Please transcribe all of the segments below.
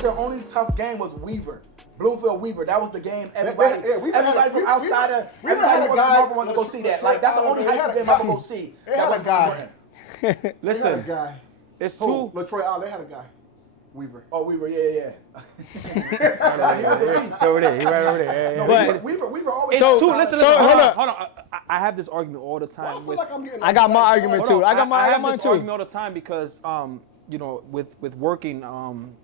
Bloomfield only tough game was Weaver. Bloomfield Weaver. That was the game everybody from outside of everybody who was from Marvel wanted to go see that. Like that's the only high school game I would go see. That was guy. Listen, It's two. LaTroy Allen, they had a guy. Weaver. Oh, Weaver, yeah. He was over there. He right over there. No, But Weaver always. so listen. Hold on. I have this argument all the time. I got my argument too. I got mine too. Argument all the time because with working,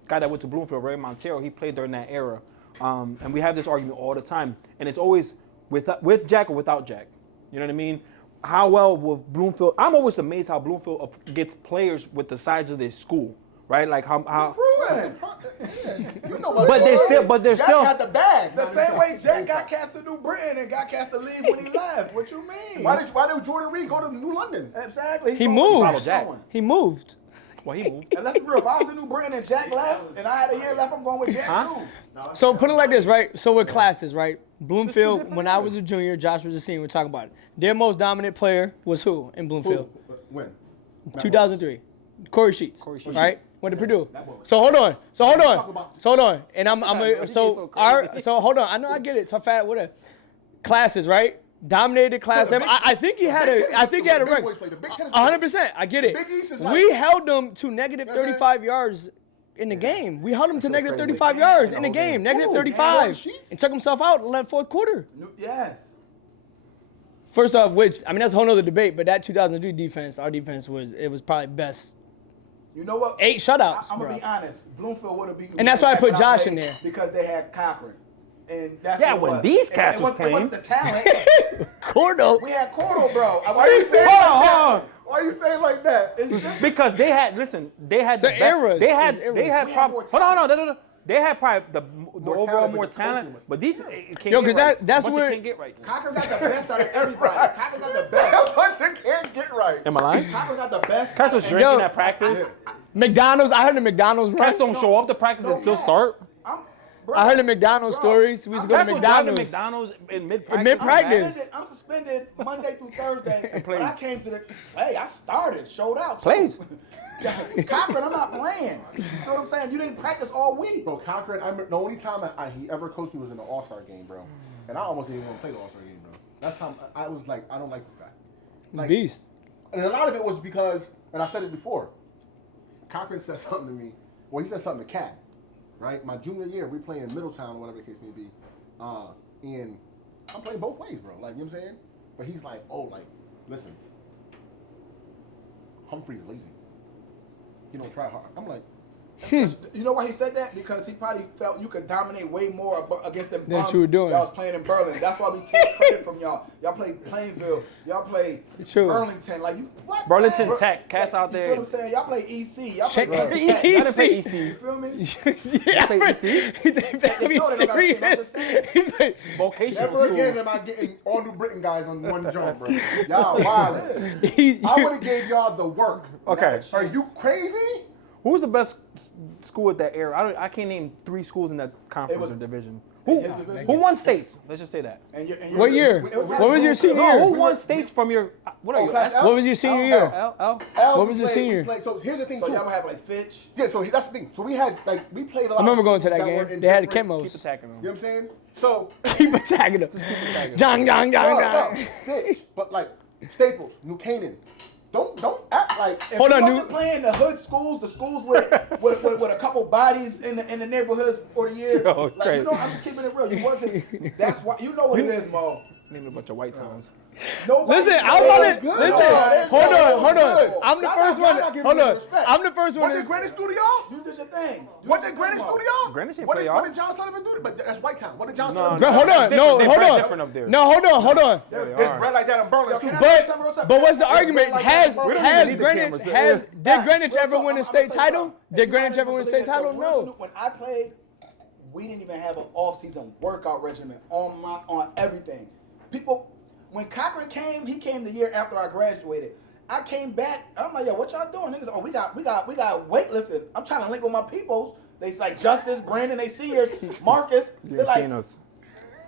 guy that went to Bloomfield, Ray Montero, he played during that era, and we have this argument all the time, and it's always with Jack or without Jack. You know what I mean? How well will Bloomfield? I'm always amazed how Bloomfield gets players with the size of their school. Right, like how. You know what? But they're Jack still. got the bag. The same way Jack got cast to New Britain and got cast to leave when he left. What you mean? Why did Jordan Reed go to New London? Exactly. He moved. Jack. He moved. Well, he moved. And let's be real. If I was in New Britain and Jack left, and I had a year left, I'm going with Jack too. So put it like this, right? So with classes, right? Bloomfield, when I was a junior, Josh was a senior. We're talking about it. Their most dominant player was who in Bloomfield? When? 2003. Corey Sheets. Right? Went to Purdue. So hold on. And hold on. I know I get it. Tough at whatever. Classes, right? Dominated class. I think he had a record. 100%. I get it. We held them to negative 35 yards in the game. We held them to negative 35 yards in the game. Negative 35. And took himself out in the fourth quarter. Yes. First off, that's a whole nother debate, but that 2003 defense, our defense was probably best. You know what? 8 shutouts. I'm going to be honest. Bloomfield would have beaten. And that's why I put Josh in there. Because they had Cochran. And that's when these cats was playing. It wasn't the talent. Cordo. We had Cordo, bro. Why you saying like that? Why you saying like that? Because they had the eras. They had probably. Hold on, no. They had probably the overall more talent, but these can't get right. That's where can't get right. Cochran got the best out of everybody. Cochran got the best. Bunch can't get right. Am I lying? Cochran got the best. Cats was drinking at practice. McDonald's. I heard the McDonald's. Cats don't show up to practice and still start. I heard the McDonald's stories. We used to go to McDonald's in mid-practice. Mid-practice. I'm suspended Monday through Thursday. But I came to I started, showed out. Plays. Cochran, I'm not playing. You know what I'm saying? You didn't practice all week. Bro, Cochran, the only time he ever coached me was in the All-Star game, bro. And I almost didn't even want to play the All-Star game, bro. That's how I was like, I don't like this guy. Like, Beast. And a lot of it was because, and I said it before, Cochran said something to me. Well, he said something to Cat. Right, my junior year, we play in Middletown, whatever the case may be, and I'm playing both ways, bro. Like, you know what I'm saying? But he's like, listen, Humphrey's lazy. He don't try hard. I'm like, you know why he said that? Because he probably felt you could dominate way more against them bums you were doing. Y'all was playing in Berlin. That's why we take credit from y'all. Y'all play Plainville. Y'all play Burlington. Like you, what? Burlington man? Tech. Cats out there. You feel what I'm saying? Y'all play EC. Y'all play Tech. I didn't play EC. You feel me? Yeah, serious. Vocational. never again am I getting all New Britain guys on one jump, bro. Y'all wild. I would have gave y'all the work. Okay. Are you crazy? Who's the best school at that era? I can't name 3 schools in that conference or division. Who won states? Let's just say that. What year? What was your senior year? Who won states from your? What are you? What was your senior year? L. What was your senior? So here's the thing. So y'all would have like Fitch. Yeah. So that's the thing. So we had we played a lot. I remember going to that were game. in They had the different- chemos. Keep attacking them. You know what I'm saying? So Keep attacking them. Jong. Fitch, but like Staples, New Canaan. Don't act like. Hold on, wasn't playing the hood schools, the schools with a couple bodies in the neighborhoods for the year. Yo, like crazy. you know, I'm just keeping it real. You wasn't. That's why you know what it is, Mo. Name a bunch of white towns. Nobody Listen, I'm on it. Good. Listen, hold on. I'm the Y'all first not one. giving Hold me on. respect. I'm the first one. What did Granite do to y'all? You did your thing. What did Granite do to y'all? Granite didn't What play did, y'all. what did John Sullivan do? But that's White Town. What did John No, Sullivan no. do? Hold on. No, They're hold very on. different up there. No, hold on. It's red like that in Berlin too. But what's the argument? Has need the cameras. did Greenwich ever win a state title? Did Greenwich ever win a state title? No. When I played, we didn't even have an off-season workout regimen on everything. People, when Cochran came, he came the year after I graduated. I came back. I'm like, yo, what y'all doing? Niggas, we got weightlifting. I'm trying to link with my peoples. They like Justice, Brandon, they see us, Marcus. They're like, us.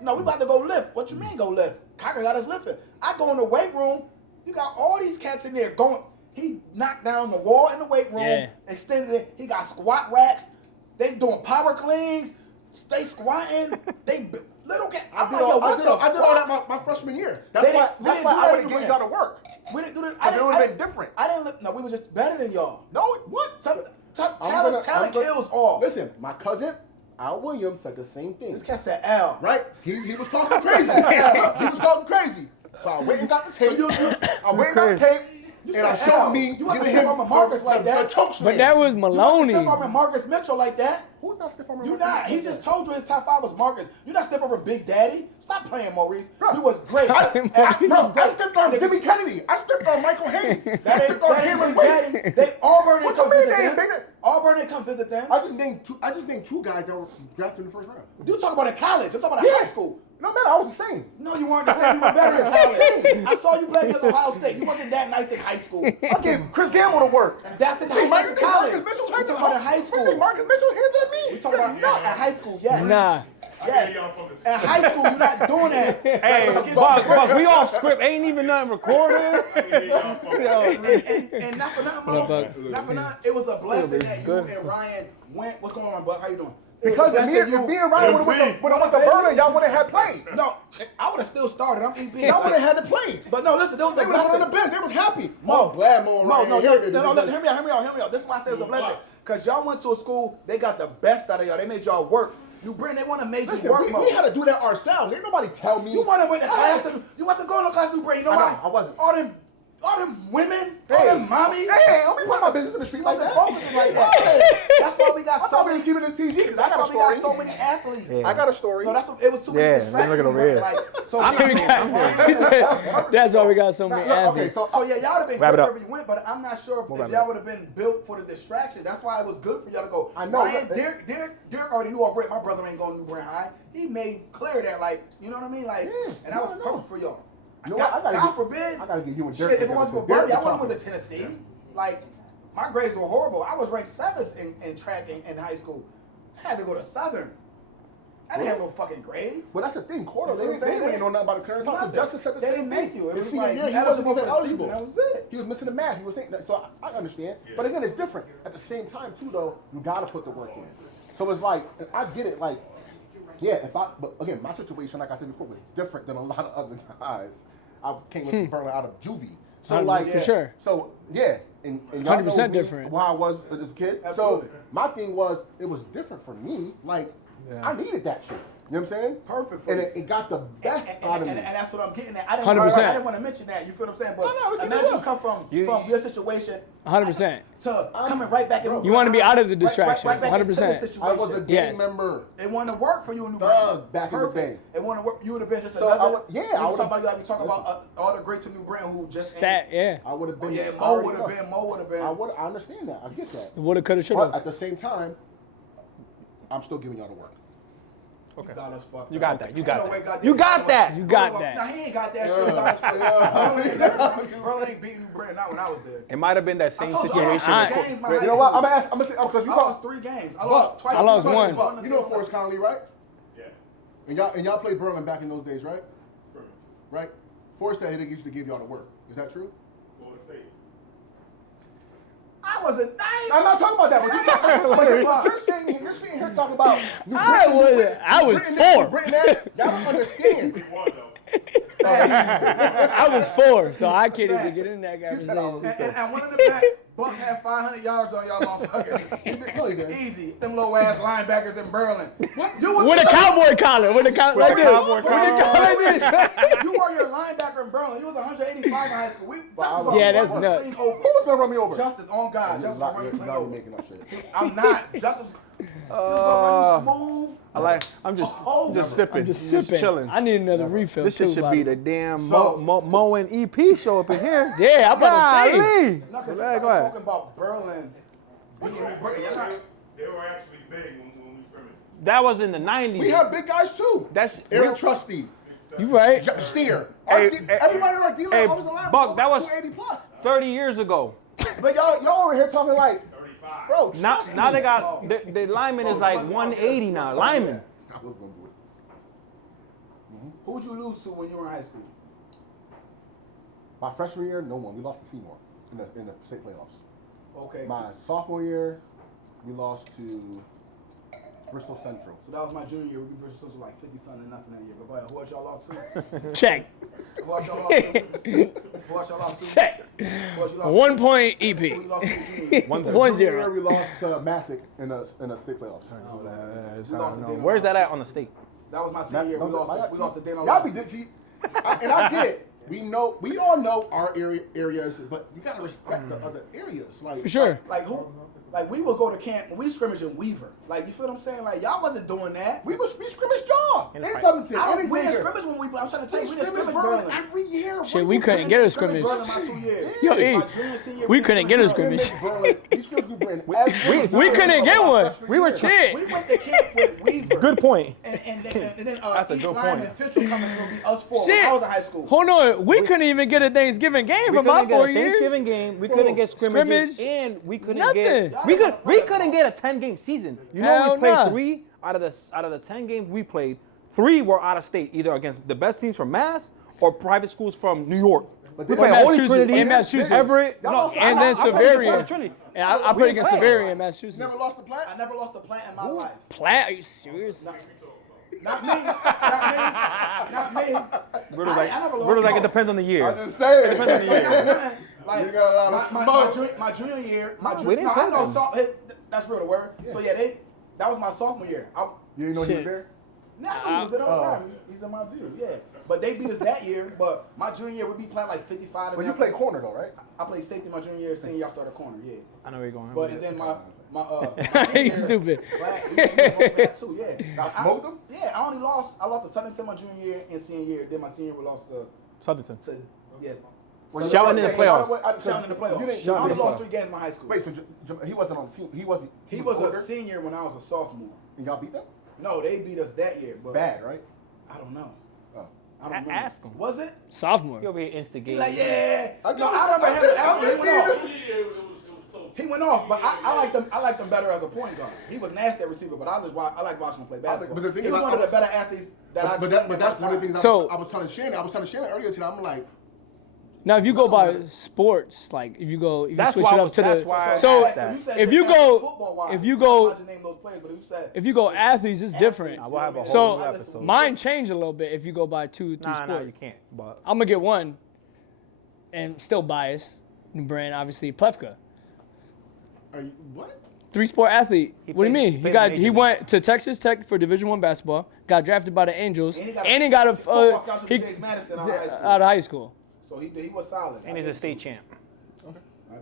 no, we about to go lift. What you mean go lift? Cochran got us lifting. I go in the weight room. You got all these cats in there going. He knocked down the wall in the weight room, extended it. He got squat racks. They doing power cleans. They squatting. They little cat. I did all that my freshman year. That's why I would have gave y'all to work. We didn't do this. It would have been different. I didn't look. No, we were just better than y'all. No, what? Talent kills all. Listen, my cousin Al Williams said the same thing. This cat said Al. Right? He was talking crazy. He was talking crazy. So I went and got the tape. I went and got the tape. And I showed me. You wasn't stiff arming Marcus like that. But that was Maloney. You wasn't stiff arming Marcus Mitchell like that. Who's not stiff arming? You not. He just told you his top 5 was Marcus. You're not stiff arming Big Daddy. Stop playing, Maurice. Bro, you was great. I stepped on Jimmy Kennedy. I stepped on Michael Hayes. That ain't Big Daddy. Auburn didn't come visit them. Auburn didn't come visit them. I just named 2 guys that were drafted in the first round. You talk about in college. I'm talking about high school. No matter, I was the same. No, you weren't the same. You were better in college. I saw you play against Ohio State. You wasn't that nice in high school. I gave Chris Gamble to work. That's in college. Marcus We Mitchell talking about in high school. Marcus Mitchell handled me. We talking about at high school, yes. Nah. Yes. At high school, you're not doing that. Hey, Buck, we off script. Ain't even nothing recorded. And not for nothing, Mo. Not for nothing. It was a blessing that you and Ryan went. What's going on, Buck? How you doing? Because if me and Ryan would have went to Berlin, y'all wouldn't have played. No, I would have still started. I'm EP. Y'all wouldn't have had to play. But no, listen, there was They a would have blessing. on the bench. They was happy. Mo, Glad Mo and Ryan here. hear me out. This is why I say it was a blessing. Because y'all went to a school, they got the best out of y'all. They made y'all work. They want to make you work, Mo. We had to do that ourselves. Ain't nobody tell me. You want to win the class. You wasn't going to class, New Brain. You know why? I wasn't. All them women, all them mommies. Hey, don't be putting my business in the street like that. Focusing like that. That's why we got so many. Keeping this PG. That's why we got so many athletes. I got a story. No, it was too many distractions. look at over here. That's why we got so many athletes. So yeah, y'all would have been Wrap good it up. wherever you went, but I'm not sure if y'all would have been built for the distraction. That's why it was good for y'all to go. I know. Ryan, Derek already knew off rip. My brother ain't going to New Brand High. He made clear that, like, you know what I mean, like, and that was perfect for y'all. God forbid. I gotta get you and Shit, Derek. if it wasn't for Bubby, I wouldn't have went to Tennessee. Like, my grades were horrible. I was ranked 7th in track in high school. I had to go to Southern. I didn't have no fucking grades. Well, that's the thing. Cordo, they didn't know nothing about the clearance. So Justin said the They same didn't make thing. you. It was His senior like, year, you he wasn't even eligible. eligible. That was it. He was missing the math. He was saying that. So I understand. But again, it's different. At the same time, too, though, you gotta put the work in. So it's like, I get it. Like, yeah, but again, my situation, like I said before, was different than a lot of other guys. I came with Berlin out of juvie. So like, for sure. So yeah, and y'all 100% know me, different. Why I was as a kid. Absolutely. So my thing was, it was different for me. Like, I needed that shit. You know what I'm saying? Perfect for and you. it got the best out of me. And that's what I'm getting at. I 100%. didn't want to mention that. You feel what I'm saying? But no, imagine you come from your situation 100%. to coming right back in. You want to be out of the distractions. Right back into the 100%. situation. I was a gang member. It wanted to work for you in New Thug back in the day. It wanted to work. You would have been just So another. I would talk about all the greats of New Brand who just Stat, yeah. I would have been. Yeah, Mo would have been. I understand that. I get that. Woulda, coulda, shoulda. But at the same time, I'm still giving y'all the work. Okay. You You got that. You got that. that. You got that. You got that. Now he ain't got that shit. Bro ain't beating New Brand not when I was there. It might have been that same I told you, situation. I lost 3 games my high You know what? school. I'm gonna say because you I lost 3 games. I lost twice. I lost one. You know Forrest Conley, right? Yeah. And y'all played Berlin back in those days, right? Right? Forrest said he used to give y'all the work. Is that true? Florida State. I wasn't. I'm not talking about that. But you're sitting here talking about. I was 4. Y'all don't understand. We won though. I was 4, so I can't even get in that conversation. And one of the back, Buck had 500 yards on y'all motherfuckers. Easy. Them low ass linebackers in Berlin. With a cowboy collar. With a cowboy like this. You were your linebacker in Berlin. You was 185 in high school. Yeah, that's nuts. Who was gonna run me over? Justice on God. Justice gonna run you clean over. Making that shit. I'm not. Justice. He was gonna run you smooth. I'm just sipping. I'm just sipping. Chilling. I need another refill. This shit too, should buddy. be the damn Mo and EP show up in here. Yeah, I'm about to say. Golly. No, because Go ahead. talking about Berlin. Being New Brand. You're not. They were actually big when we scrimmaged. That was in the 90s. We have big guys too. That's Aaron Trusty, You right. Steer. Hey, Everybody in our D-line, I was alive. Buck, that was 280 plus. 30 years ago. But y'all over here talking like, 35. bro. Now they got the lineman is like 180 now. Lineman. I was gonna do it. Who'd you lose to when you were in high school? My freshman year, no one. We lost to Seymour in the state playoffs. Okay. My sophomore year, we lost to Bristol Central. So that was my junior year. We beat Bristol Central like 50-something and nothing that year. But go ahead. Who else y'all lost to? Check. Who else y'all lost to? Who else y'all lost to? Check. Who else you lost 1 point to? EP. Who you lost to junior year? 1-0. Junior year, we lost to Massick in a state playoffs. We lost to Dana Where's that Loss. at on the state? That was my senior year. We lost to Dana Y'all Loss. be see, and I get it. We all know our areas, but you gotta respect the other areas. Like For sure. Like who? Like we would go to camp when we scrimmage in Weaver. Like you feel what I'm saying? Like y'all wasn't doing that. we scrimmaged y'all in the fight. 17. I don't. We didn't Xavier. scrimmage when we. I'm trying to tell you, We we didn't scrimmaged scrimmage Berlin Berlin. every year. Shit, we couldn't get a scrimmage. Berlin my 2 years. Yo, My E, junior, senior, we couldn't get a scrimmaged scrimmage. We couldn't get one. We were Shit. We went to camp with Weaver. Good point. And then That's a East good Lyme point. and Fitchell coming in will be us four. Shit. When I was in high school. Hold on. We couldn't even get a Thanksgiving game We for my couldn't get 4 a years. Thanksgiving game. We couldn't get scrimmages, Scrimmage. and we couldn't Nothing. get. We couldn't get a 10-game season. You know, Hell we played nah. 3 out of the 10 games we played. 3 were out of state, either against the best teams from Mass or private schools from New York. But We then played Holy Massachusetts, Trinity, in Massachusetts. Everett, Y'all lost- And then I played against Severian. Holy Trinity. And I played against played. Severian in Massachusetts. Never lost the Platte. I never lost a plant in my life. Platt? Are you serious? Not me. Not me. Riddle's I never lost like one. it depends on the year. I just saying. Depends on the year. Like You got a lot of my junior year, my we junior, didn't no, I play know them. that's real the word. So yeah, that was my sophomore year. You didn't know he was Shit. there? Nah, I knew he was there all the time. He's in my view, yeah. But they beat us that year. But my junior year, we beat playing like 55. But you played corner though, right? I played safety my junior year. Senior, I started corner, yeah. I know where you're going. But and then my You stupid. That too, yeah. Y'all smoked them? Yeah, I lost to Southington my junior year and senior year. Then my senior year we lost to Southington. yes. Shouting in the playoffs. Shouting in the playoffs. You didn't- I only you lost didn't- 3 games in my high school. Wait, so he wasn't on the team. He was a senior when I was a sophomore. And y'all beat them? No, they beat us that year, but Bad, right? I don't know. Oh. I don't remember. Ask him. Was it? Sophomore. You'll be He instigating. like, yeah. I No, got I remember it. him. I'm He went just off. It was close. He went off, but I liked him better as a point guard. He was nasty at receiver, but I like watching him play basketball. But the thing he is, was one of the better athletes that I've seen. But that's one of the things So- I was telling Shannon. I was telling Shannon earlier today. I'm like, Now, if you go by sports, like if you That's switch why it I up was- to that's the why I so asked that. if you go if you go athletes, athletes, it's different. We'll have a whole So new episode. mine changed a little bit if you go by 2, 3 Nah, sports. you can't. But I'm gonna get one, and still biased. New brand, obviously, Plefka. are you what? 3-sport athlete. He What do you plays- mean? he He plays got in he major went leagues. to Texas Tech for Division I basketball. Got drafted by the Angels, And and he got a football scholarship to James Madison out of high school. out of high school. So he was solid. and he's a state champ. I'll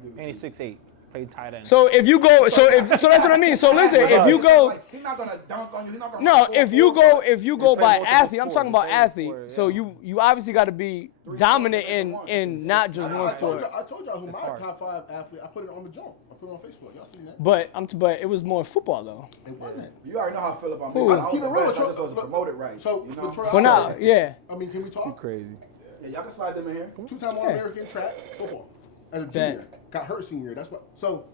give it And to he's you. 6'8". Played tight end. So if you go, so that's what I mean. So listen, if you go. Like, he's not gonna dunk on you. He's not gonna No, run if 4-4, you go but if you go play by multiple athlete, I'm sports. talking He about plays athlete. sport, So yeah. you obviously got to be dominant in not just I one told sport. y'all who my hard. top 5 athlete. I put it on the jump. I put it on Facebook. Y'all seen that? But it was more football though. It wasn't. you already know how I feel about me. Who? I was Keep the it real. best. I Troy- just wasn't look, promoted right. So, you know? with Troy Well, now, Alfred, yeah. I mean, can we talk? Crazy. Yeah, y'all can slide them in here. 2-time All-American track football as a junior. Got hurt senior year. That's what. So,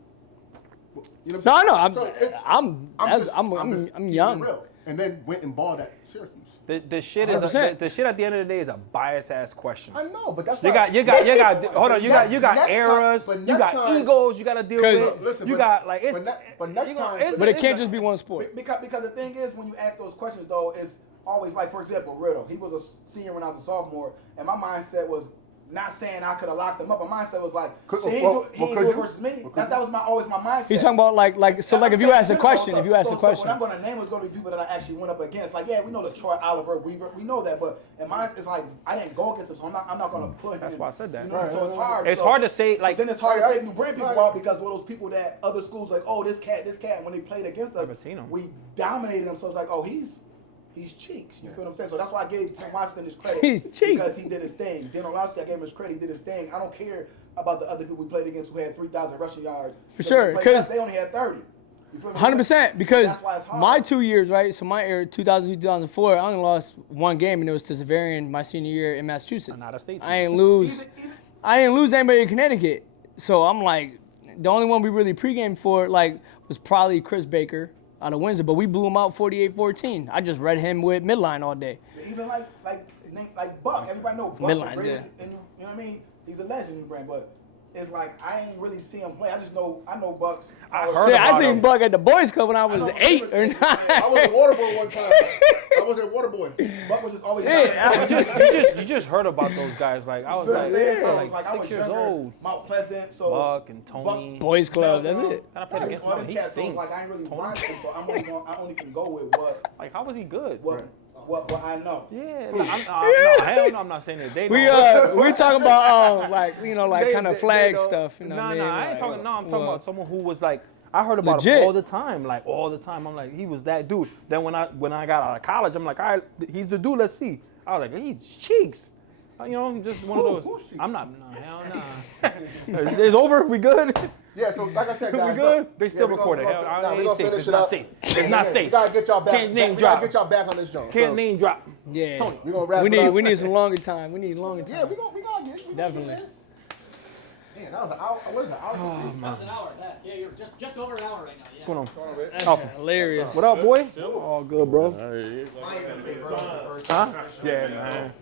you know what No, I I'm know. saying? I'm So it's- I'm just keeping young. it real. And then went and balled at Syracuse. The shit is 100%. the shit at the end of the day is a bias ass question. I know, but that's You why. got hold on, you got Next time- errors, but you next got time- egos you gotta deal 'Cause- with. Listen, you but- got like it's but next you know, time- it's- But it it's can't a- just be one sport. Because the thing is, when you ask those questions, though, it's always like, for example, Riddle. He was a senior when I was a sophomore, and my mindset was not saying I could have locked him up. My mindset was like, Could- shit, he well, ain't well, do could it you? versus me. Well, could That was always my mindset. He's talking about like if you ask a question, if you ask a So question. what I'm going to name is going to be people that I actually went up against. Like, yeah, we know the Troy Oliver, Weaver, we know that, but in mine, it's like I didn't go against him, so I'm not going to put him. That's why I said that. You know, Right, so it's hard. It's So- hard to say so like then it's hard Right, to take new brand people right. out because of those people that other schools like, oh, this cat, and when they played against Never us, seen 'em. we dominated them. So it's like, oh, he's cheeks. You feel what I'm saying? So that's why I gave Tim Washington his credit. He's cheeks. Because he did his thing. Dan Orlowski, I gave him his credit. He did his thing. I don't care about the other people we played against who had 3,000 rushing yards. For sure, Because 'cause- they only had 30. You feel me? 100% because That's why it's hard. my 2 years, right? So my year, 2002, 2004, I only lost one game, and it was to Severian my senior year in Massachusetts. Not a state I team. ain't lose. Even- I ain't lose anybody in Connecticut. So I'm like, the only one we really pregame for was probably Chris Baker out of Windsor, but we blew him out 48-14. I just read him with midline all day. Even like Buck. Everybody know Buck. Midline, The greatest, and you know what I mean? He's a legend in the brand, but it's like I ain't really see him play. I know Bucks. I was- heard Shit, I about seen him. Buck at the boys' club when I I was know 8 or 9. I was a water boy one time. I was a water boy. Buck was just always. You just heard about those guys. Like I was You know what I'm like, saying? So like it's like I 6 was years younger, old. Mount Pleasant, so Buck and Tony. Boys' club, that's it. And I played against all him. them He cats, so stinks. it's like I ain't really Tony. watching, so I only can go with Like how was he good? what I know. Yeah, no, hell no, I'm not saying that they We don't. we talking about like like kind of flag don't. stuff. You know what I mean? I ain't Like, talking. No, I'm talking well, about someone who was like. I heard about Legit. him all the time, like all the time. I'm like, he was that dude. Then when I got out of college, I'm like, all right, he's the dude. Let's see. I was like, he's cheeks. You know, just one of those. Who's cheeks? I'm not. No, hell no. It's over. We good. Yeah, so like I said, We guys, good? look, They still we gonna- recording. we Hell, gonna- nah, we ain't gonna safe. finish It's it not up. safe. It's not We safe. gotta get y'all back. Can't name We gotta drop. get y'all back on this joint. Can't So, name drop. Yeah. Tony. we gonna wrap We it need up. we need some longer time. We need longer time. Yeah, we gonna get it. Definitely. Man, that was an hour. What is it? Hour 15? That's an hour. Yeah, you're just over an hour right now. Yeah. What's going on? That's Elfren. hilarious. What up, boy? All good, bro. I ain't gonna pay first. Huh? Yeah, man.